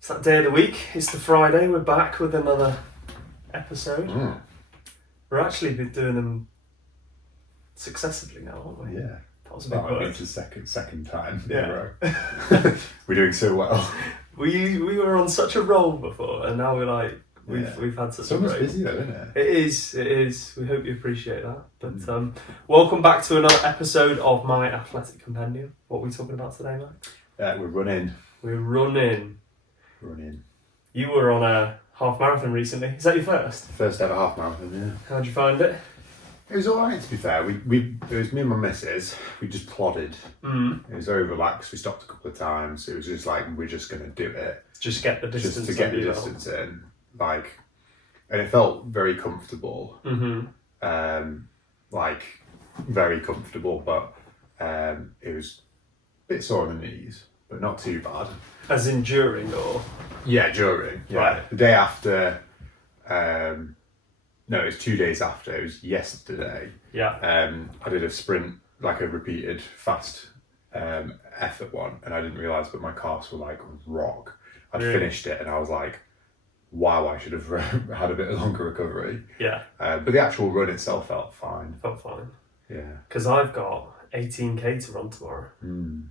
It's that day of the week. It's the Friday. We're back with another episode. We're actually been doing them successively now, aren't we? Yeah. That was a big word. It's the second time in Yeah. a row. We're doing so well. We were on such a roll before, and now we're like we've had such a Summer's break. busy though, isn't it? It is. We hope you appreciate that. But welcome back to another episode of my Athletic Compendium. What are we talking about today, Matt? We're running. We're running. Running. You were on a half marathon recently. Is that your first? First ever half marathon, yeah. How'd you find it? It was alright, to be fair. It was me and my missus. We just plodded. It was very relaxed. We stopped a couple of times. It was just like, we're just going to do it. Just get the distance. Just to get the distance in. And it felt very comfortable. Very comfortable, but it was a bit sore on the knees, but not too bad. As in during, or? Yeah, during. Yeah. Right. The day after, no, it was 2 days after. It was yesterday. Yeah. I did a sprint, like a repeated fast effort one, and I didn't realise, but my calves were like rock. I'd finished it, and I was like, wow, I should have had a bit of longer recovery. Yeah. But the actual run itself felt fine. Felt fine. Yeah. Because I've got 18k to run tomorrow. And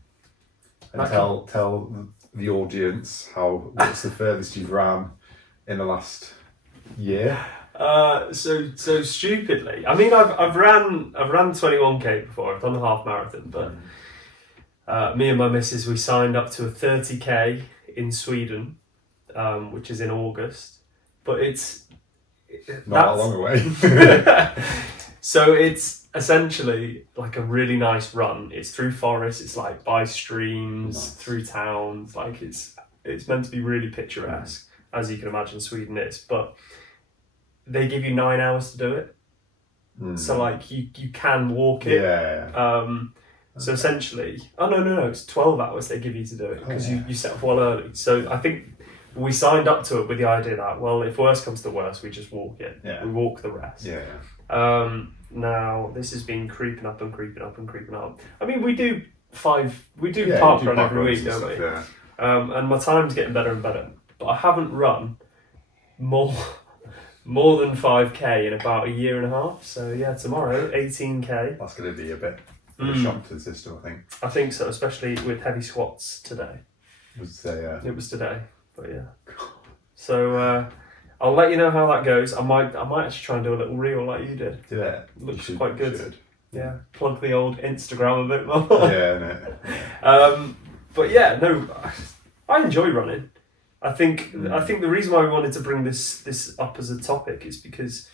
tell the audience what's the furthest you've ran in the last year? So stupidly, I mean, I've ran 21k before. I've done a half marathon, but me and my missus, we signed up to a 30k in Sweden, which is in August. But it's not that long away. So it's essentially like a really nice run. It's through forests. It's like by streams, through towns. Like it's meant to be really picturesque, as you can imagine Sweden is. But they give you 9 hours to do it. So like you can walk it. Yeah. So essentially, no, it's 12 hours they give you to do it because you set off well early. So I think we signed up to it with the idea that, well, if worse comes to worse, we just walk it. Yeah. We walk the rest. Yeah. Now this has been creeping up. I mean, we do park run every week, don't we? Yeah. And my time's getting better and better, but I haven't run more than 5k in about a year and a half. So yeah, tomorrow 18k. That's going to be a bit of a shock to the system, I think. I think so, especially with heavy squats today. It was today, but yeah. So I'll let you know how that goes. I might actually try and do a little reel like you did. Do it. Looks quite good. Yeah, plug the old Instagram a bit more. Yeah, but yeah, no, I enjoy running. I think the reason why we wanted to bring this up as a topic is because,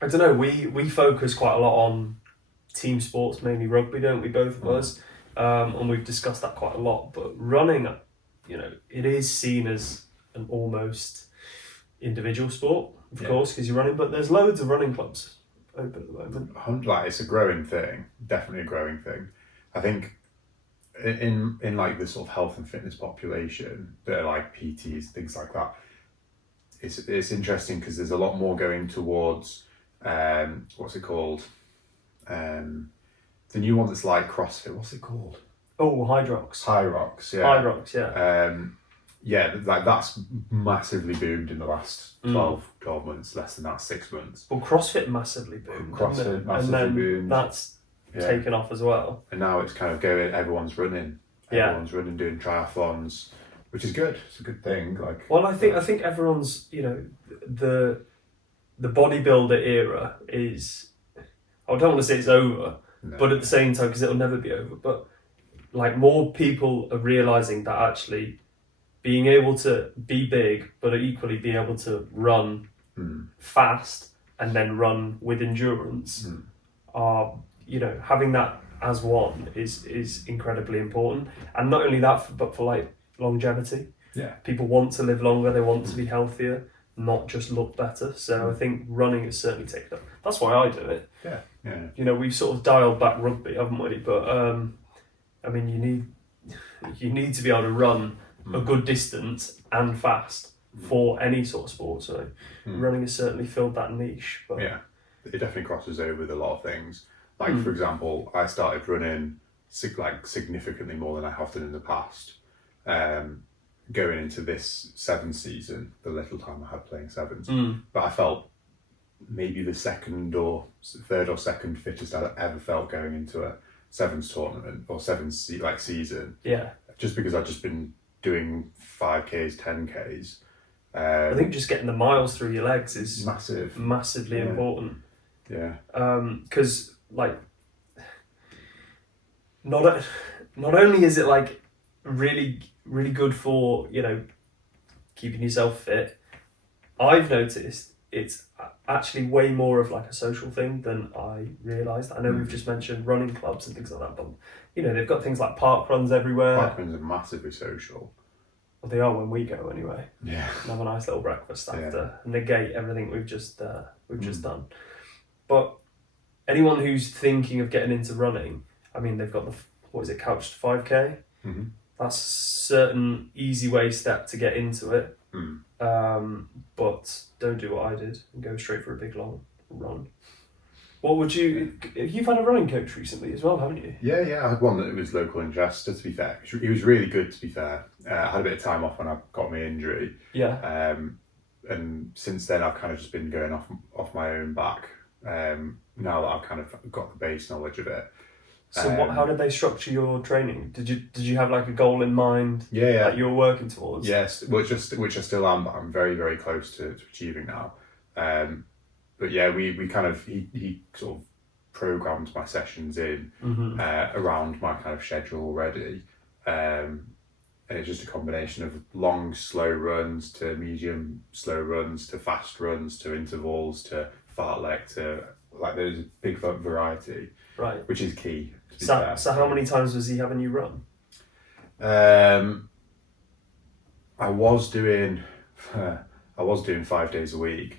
I don't know, we focus quite a lot on team sports, mainly rugby, don't we, both of us? And we've discussed that quite a lot. But running, it is seen as an almost individual sport, of course, because you're running. But there's loads of running clubs open at the moment. Like, it's a growing thing, definitely a growing thing. I think in like the sort of health and fitness population, that are like PTs, things like that, it's interesting because there's a lot more going towards what's it called? The new one that's like CrossFit, what's it called? Oh, Hydrox. Hyrox, yeah. Hydrox, yeah. Yeah, like that's massively boomed in the last 12 months, less than that, 6 months. Well, CrossFit massively boomed. CrossFit massively and then boomed. That's taken off as well. And now it's kind of going, everyone's running. Everyone's running, doing triathlons, which is good. It's a good thing. Well, I think everyone's, the bodybuilder era is, I don't want to say it's over, but at the same time, because it'll never be over, but like more people are realising that actually being able to be big, but equally be able to run fast and then run with endurance are, having that as one is incredibly important. And not only that, but for like longevity. Yeah. People want to live longer, they want to be healthier, not just look better. So I think running has certainly taken up. That's why I do it. Yeah. We've sort of dialed back rugby, haven't we? But I mean, you need to be able to run a good distance and fast for any sort of sport. So running has certainly filled that niche. But yeah, it definitely crosses over with a lot of things. Like for example, I started running significantly more than I have done in the past. going into this sevens season, the little time I had playing sevens, Mm. but I felt maybe the third or second fittest I'd ever felt going into a sevens tournament or season. Yeah. Just because I'd just been doing 5Ks, 10Ks. I think just getting the miles through your legs is massively Yeah. important. Yeah. Because like, not only is it like really really good for, you know, keeping yourself fit, I've noticed it's actually way more of like a social thing than I realised. I know we've just mentioned running clubs and things like that, but you know, they've got things like park runs everywhere. Park runs are massively social. Well, they are when we go anyway. Yeah. And have a nice little breakfast after, negate everything we've just done. But anyone who's thinking of getting into running, I mean, they've got couched 5K. Mm-hmm. That's a certain easy way step to get into it. But don't do what I did and go straight for a big long run. What would you've had a running coach recently as well, haven't you? Yeah, I had one that was local in Chester, to be fair. He was really good, to be fair. I had a bit of time off when I got my injury. Yeah. And since then I've kind of just been going off my own back. Now that I've kind of got the base knowledge of it. So how did they structure your training? Did you have like a goal in mind that you were working towards? Yes, which I still am, but I'm very, very close to achieving now. But yeah, we kind of he sort of programmed my sessions in around my kind of schedule already. And it's just a combination of long, slow runs to medium, slow runs to fast runs to intervals to fartlek to like there's a big variety, right? Which is key. So how many times was he having you run? I was doing 5 days a week.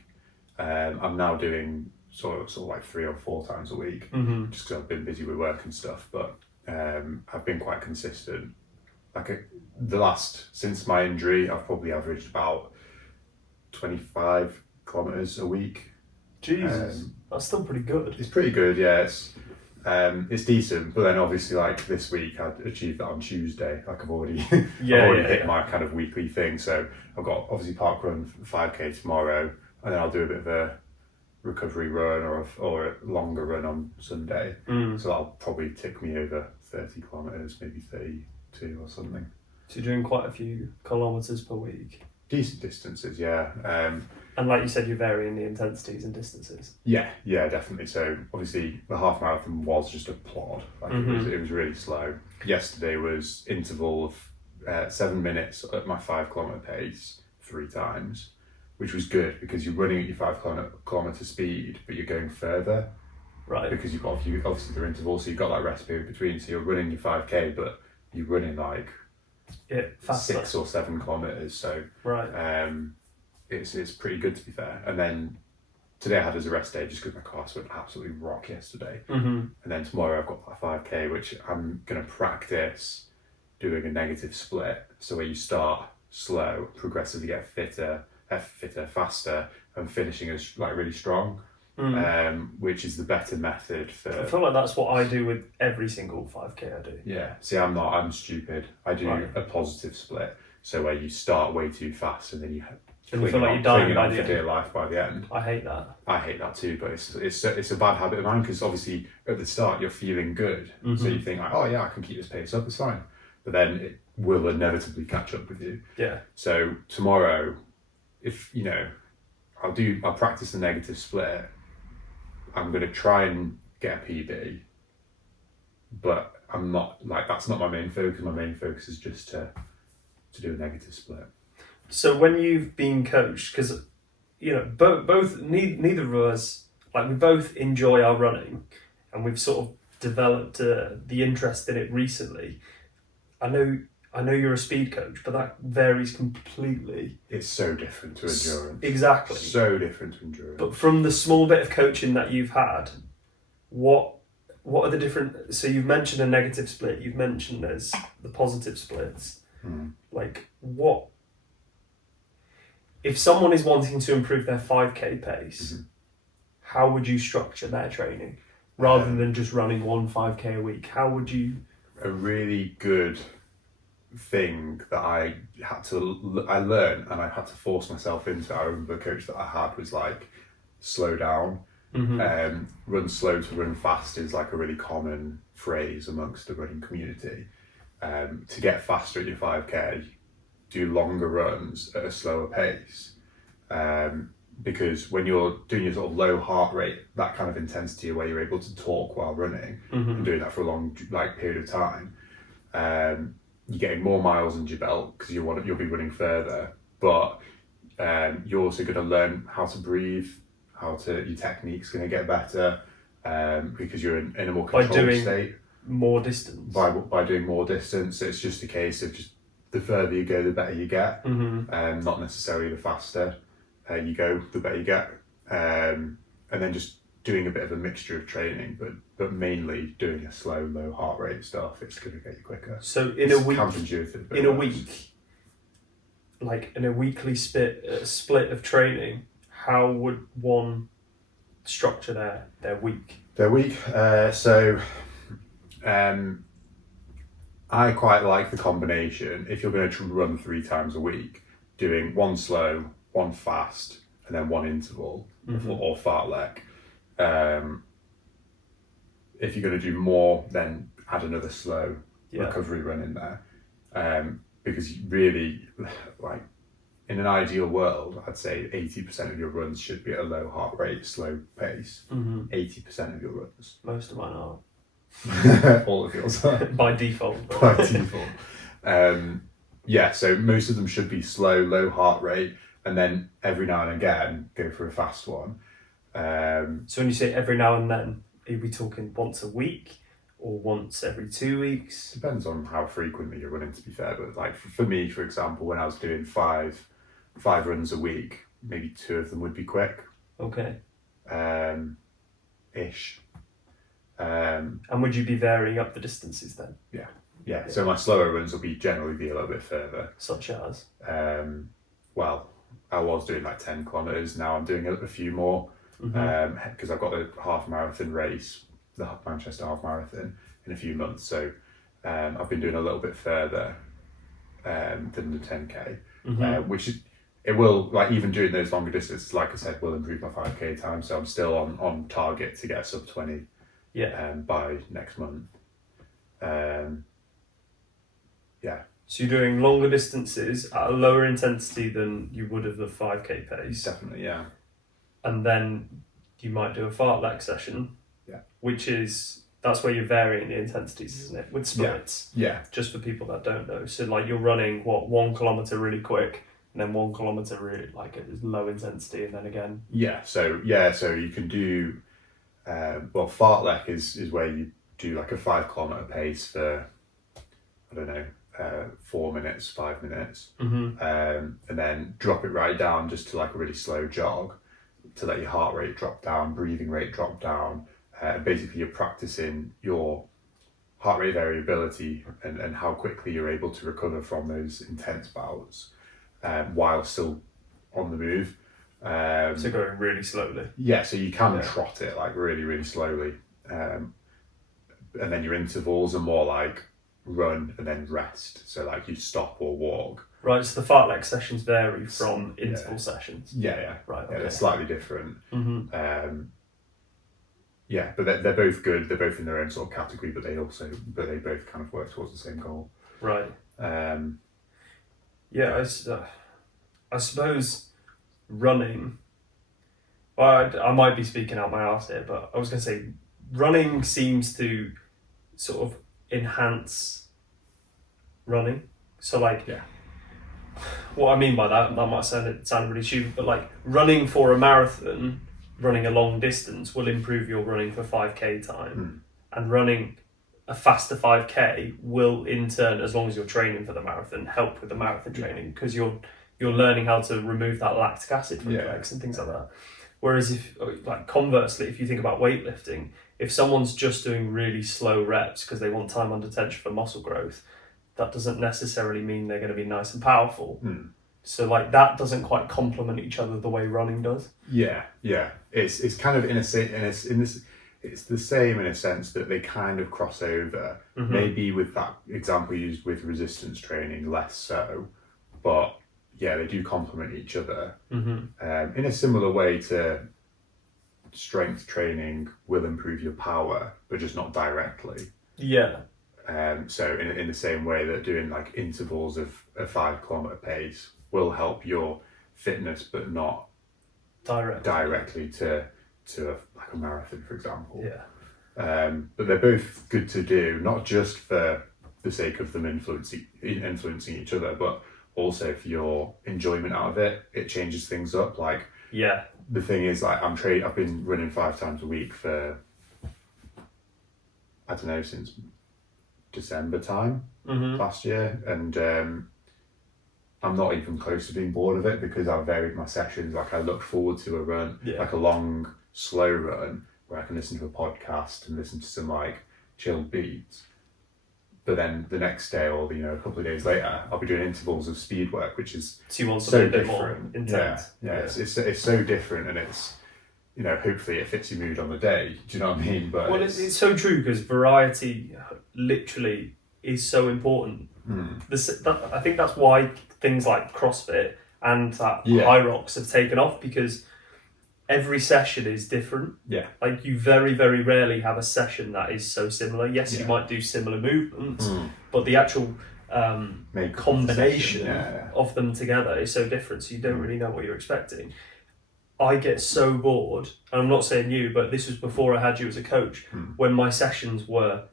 I'm now doing sort of like 3 or 4 times a week, just because I've been busy with work and stuff. But I've been quite consistent. Since my injury, I've probably averaged about 25 kilometers a week. Jesus, that's still pretty good. It's pretty good, yeah. It's decent, but then obviously like this week I achieved that on Tuesday. Like I've already hit my kind of weekly thing. So I've got obviously parkrun 5K tomorrow, and then I'll do a bit of a recovery run or a longer run on Sunday. So that'll probably tick me over 30 kilometers, maybe 32 or something. So you're doing quite a few kilometers per week. Decent distances, yeah. And like you said, you're varying the intensities and distances. Yeah, definitely. So obviously the half marathon was just a plod. It was really slow. Yesterday was interval of 7 minutes at my 5 kilometer pace 3 times, which was good because you're running at your 5 kilometer speed, but you're going further. Right. Because you've got obviously the interval, so you've got that rest period between. So you're running your 5K, but you're running like 6 or 7 kilometers. So right. It's pretty good, to be fair. And then today I had as a rest day just because my class went absolutely rock yesterday. And then tomorrow I've got that 5K, which I'm going to practice doing a negative split. So where you start slow, progressively get fitter, faster, and finishing as like really strong. Which is the better method for... I feel like that's what I do with every single 5K I do. Yeah. See, I'm stupid. I do a positive split. So where you start way too fast and then you feel like you're dying by the end. Dear life by the end. I hate that. I hate that too, but it's a bad habit of mine because obviously at the start you're feeling good, so you think like, oh yeah, I can keep this pace up, it's fine, but then it will inevitably catch up with you. Yeah. So tomorrow, if you know, I'll practice the negative split. I'm gonna try and get a PB, but I'm not like that's not my main focus. My main focus is just to do a negative split. So when you've been coached, because you know neither of us, like we both enjoy our running, and we've sort of developed the interest in it recently. I know you're a speed coach, but that varies completely. It's so different to endurance. Exactly. So different to endurance. But from the small bit of coaching that you've had, what are the different? So you've mentioned a negative split. You've mentioned there's the positive splits. Like what? If someone is wanting to improve their 5K pace, how would you structure their training rather than just running one 5K a week? How would you? A really good thing that I learned, and I had to force myself into. I remember the coach that I had was like, slow down. Run slow to run fast is like a really common phrase amongst the running community. To get faster at your 5k, do longer runs at a slower pace. Because when you're doing your sort of low heart rate, that kind of intensity where you're able to talk while running, and doing that for a long period of time, you're getting more miles under your belt because you'll be running further, but you're also going to learn how to breathe, your technique's going to get better, because you're in a more controlled state. More distance. By doing more distance, it's just a case of just the further you go, the better you get, not necessarily the faster you go, the better you get, and then just doing a bit of a mixture of training, but mainly doing a slow, low heart rate stuff. It's going to get you quicker. So in a week, counterintuitive, in a week, like in a weekly split of training, how would one structure their week? I quite like the combination. If you're going to run 3 times a week, doing one slow, one fast, and then one interval or fartlek. If you're going to do more, then add another slow recovery run in there. Because really, like in an ideal world, I'd say 80% of your runs should be at a low heart rate, slow pace. 80% of your runs. Most of mine are. All of yours are. By default. By default. So most of them should be slow, low heart rate, and then every now and again go for a fast one. So when you say every now and then, are we talking once a week or once every 2 weeks? Depends on how frequently you're running, to be fair. But like for me, for example, when I was doing five runs a week, maybe 2 of them would be quick. Okay. Ish. And would you be varying up the distances then? Yeah. So my slower runs will generally be a little bit further. Such as? Well, I was doing like 10 kilometres. Now I'm doing a few more. Because I've got a half marathon race, the Manchester Half Marathon, in a few months. So I've been doing a little bit further than the 10k, which it will, like even during those longer distances, like I said, will improve my 5k time. So I'm still on target to get a sub 20 by next month. So you're doing longer distances at a lower intensity than you would of the 5k pace. Definitely, yeah. And then you might do a fartlek session, that's where you're varying the intensities, isn't it? With splits. Yeah. Just for people that don't know. So like you're running 1 kilometre really quick, and then 1 kilometre really like at low intensity, and then again. So you can do fartlek is where you do like a 5 kilometre pace for, I don't know, 4 minutes, 5 minutes, and then drop it right down just to like a really slow jog, to let your heart rate drop down, breathing rate drop down. Basically, you're practicing your heart rate variability and how quickly you're able to recover from those intense bouts while still on the move. So going really slowly. Yeah, so you can trot it like really, really slowly. And then your intervals are more like run and then rest. So like you stop or walk. Right, so the fartlek sessions vary from interval sessions. Yeah. Right, okay. Yeah, they're slightly different. But they're both good. They're both in their own sort of category, but they both kind of work towards the same goal. Right. I suppose running. Well, I might be speaking out my arse here, but I was going to say running seems to sort of enhance running. So like, what I mean by that might sound really stupid, but like running for a marathon, running a long distance will improve your running for 5k time, and running a faster 5k will in turn, as long as you're training for the marathon, help with the marathon training, because you're learning how to remove that lactic acid from your legs and things like that. Whereas if, like conversely, if you think about weightlifting, if someone's just doing really slow reps because they want time under tension for muscle growth, that doesn't necessarily mean they're going to be nice and powerful. So like that doesn't quite complement each other the way running does. Yeah. It's kind of in this it's the same in a sense that they kind of cross over. Maybe with that example used with resistance training, less so, but yeah, they do complement each other. In a similar way to strength training will improve your power, but just not directly. Yeah. So in the same way that doing like intervals of a 5 kilometer pace will help your fitness, but not directly to like a marathon, for example. Yeah. But they're both good to do, not just for the sake of them influencing each other, but also for your enjoyment out of it. It changes things up. Like, yeah, the thing is, like, I've been running 5 times a week for, I don't know, since December time last year, and I'm not even close to being bored of it because I've varied my sessions. Like, I look forward to a run, like a long, slow run where I can listen to a podcast and listen to some like chilled beats. But then the next day, or a couple of days later, I'll be doing intervals of speed work, which is so you want so something a bit different. more intense. Yeah. It's so different, and it's hopefully it fits your mood on the day. Do you know what I mean? But well, it's so true because variety literally is so important. I think that's why things like CrossFit and that High Rocks have taken off, because every session is different. Yeah. Like, you very, very rarely have a session that is so similar. Yes, you might do similar movements, but the actual combination of them together is so different, so you don't really know what you're expecting. I get so bored, and I'm not saying you, but this was before I had you as a coach, when my sessions were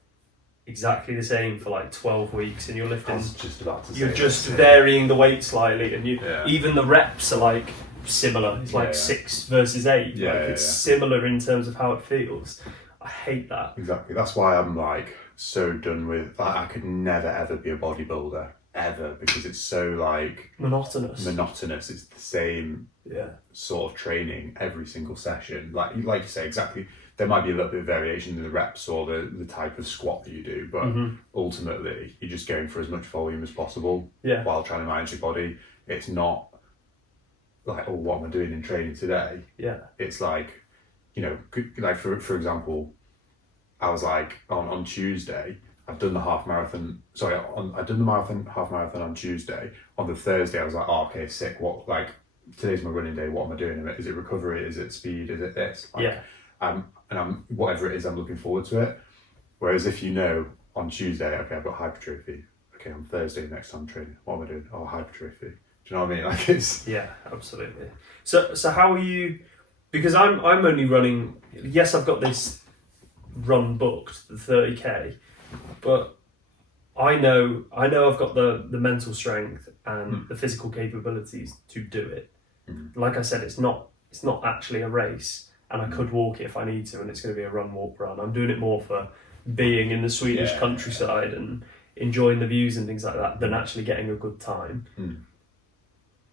exactly the same for like 12 weeks, and you're lifting, I was just about to say you're just varying the weight slightly, and even the reps are like similar. It's like 6 versus 8. It's similar in terms of how it feels. I hate that. Exactly. That's why I'm like so done with. I could never ever be a bodybuilder ever, because it's so like monotonous. It's the same sort of training every single session. Like you say, exactly. There might be a little bit of variation in the reps or the type of squat that you do, but ultimately you're just going for as much volume as possible while trying to manage your body. It's not like, oh, what am I doing in training today? Yeah. It's like, like for example, I was like on Tuesday, I've done the half marathon. Sorry, I've done the half marathon on Tuesday. On the Thursday, I was like, oh, okay, sick. What, like, today's my running day. What am I doing? Is it recovery? Is it speed? Is it this? Like, and I'm whatever it is, I'm looking forward to it. Whereas if on Tuesday, okay, I've got hypertrophy. Okay, on Thursday next time I'm training, what am I doing? Oh, hypertrophy. Do you know what I mean? Like, it's absolutely. So how are you? Because I'm only running. Yes, I've got this run booked, the 30k, but I know I've got the mental strength and the physical capabilities to do it. Like I said, it's not actually a race, and I could walk it if I need to, and it's going to be a run. I'm doing it more for being in the Swedish countryside and enjoying the views and things like that than actually getting a good time.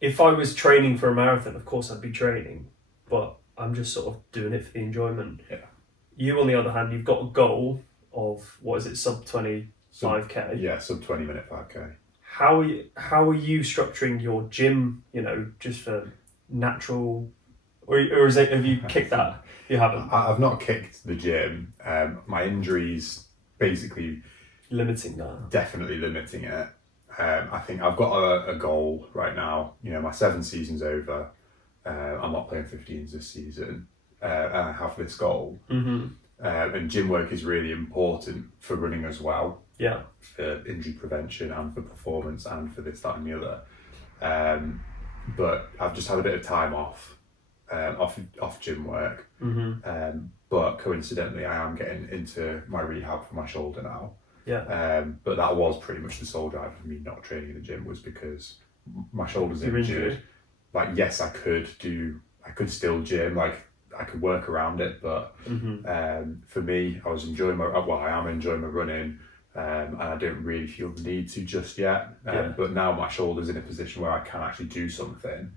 If I was training for a marathon, of course I'd be training, but I'm just sort of doing it for the enjoyment. You, on the other hand, you've got a goal of, what is it, sub 25k? Sub 20 minute 5k. How are you structuring your gym, just for natural, or is it, have you kicked that? You haven't? I've not kicked the gym. My injuries basically limiting that. Definitely limiting it. I think I've got a goal right now. My 7th season's over. I'm not playing 15s this season. And I have this goal. And gym work is really important for running as well. For injury prevention and for performance and for this, that and the other. But I've just had a bit of time off gym work. But coincidentally, I am getting into my rehab for my shoulder now. But that was pretty much the sole driver for me not training in the gym, was because my shoulder's injured. Like, yes, I could still gym, like I could work around it, but for me, I am enjoying my running, and I don't really feel the need to just yet. But now my shoulder's in a position where I can actually do something.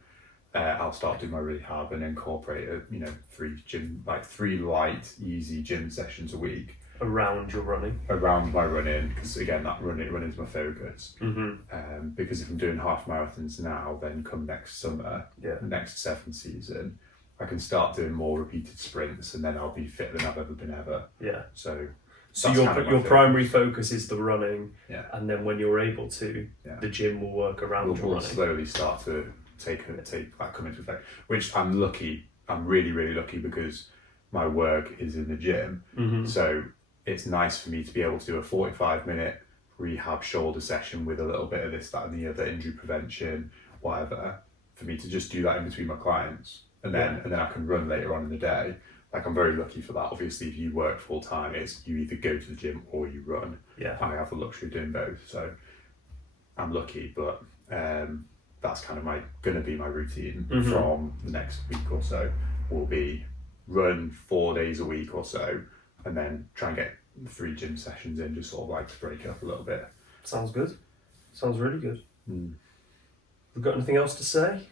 I'll start doing my rehab and incorporate 3 light, easy gym sessions a week. Around your running? Around my running, because again, that running's my focus. Because if I'm doing half marathons now, then come next summer, next 7th season, I can start doing more repeated sprints, and then I'll be fitter than I've ever been ever. Yeah. So So your primary focus is the running, yeah, and then when you're able to, the gym will work around your we'll running. slowly start to take that come into effect. Which I'm lucky. I'm really, really lucky because my work is in the gym. Mm-hmm. So it's nice for me to be able to do a 45-minute rehab shoulder session with a little bit of this, that, and the other, injury prevention, whatever, for me to just do that in between my clients, and then I can run later on in the day. Like, I'm very lucky for that. Obviously, if you work full time, it's you either go to the gym or you run. Yeah. I have the luxury of doing both, so I'm lucky. But that's kind of going to be my routine from the next week or so. Will be run 4 days a week or so, and then try and get 3 gym sessions in, just sort of like to break it up a little bit. Sounds good. Sounds really good. Have got anything else to say?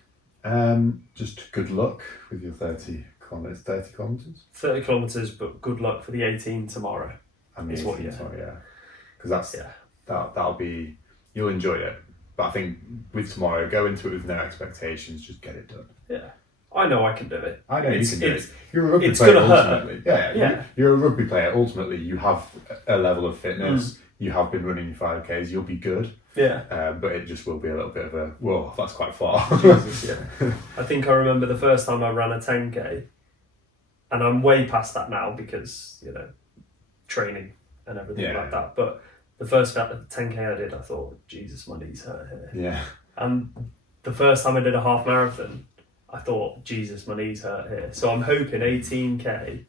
Just good luck with your 30 kilometres. 30 kilometres? 30 kilometres, but good luck for the 18 tomorrow. And is what, because that'll be, you'll enjoy it. But I think with tomorrow, go into it with no expectations, just get it done. Yeah. I know I can do it. I know you can do it. You're a rugby it's player gonna ultimately. hurt. Yeah. You're a rugby player. Ultimately, you have a level of fitness. You have been running your 5Ks. You'll be good. Yeah. But it just will be a little bit of a, whoa, that's quite far. Jesus, yeah. I think I remember the first time I ran a 10K, and I'm way past that now because, training and everything like that. But the first 10K I did, I thought, Jesus, my knees hurt here. Yeah. And the first time I did a half marathon, I thought, Jesus, my knees hurt here. So I'm hoping 18K.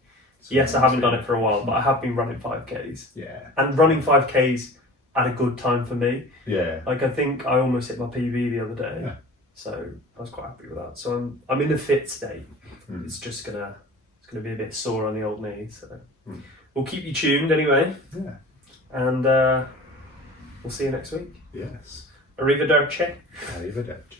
Yes, I haven't done it for a while, but I have been running 5Ks. Yeah. And running 5Ks at a good time for me. Yeah. Like, I think I almost hit my PB the other day. Yeah. So I was quite happy with that. So I'm in a fit state. It's just gonna be a bit sore on the old knees. So we'll keep you tuned anyway. Yeah. And we'll see you next week. Yes. Arrivederci. Arrivederci.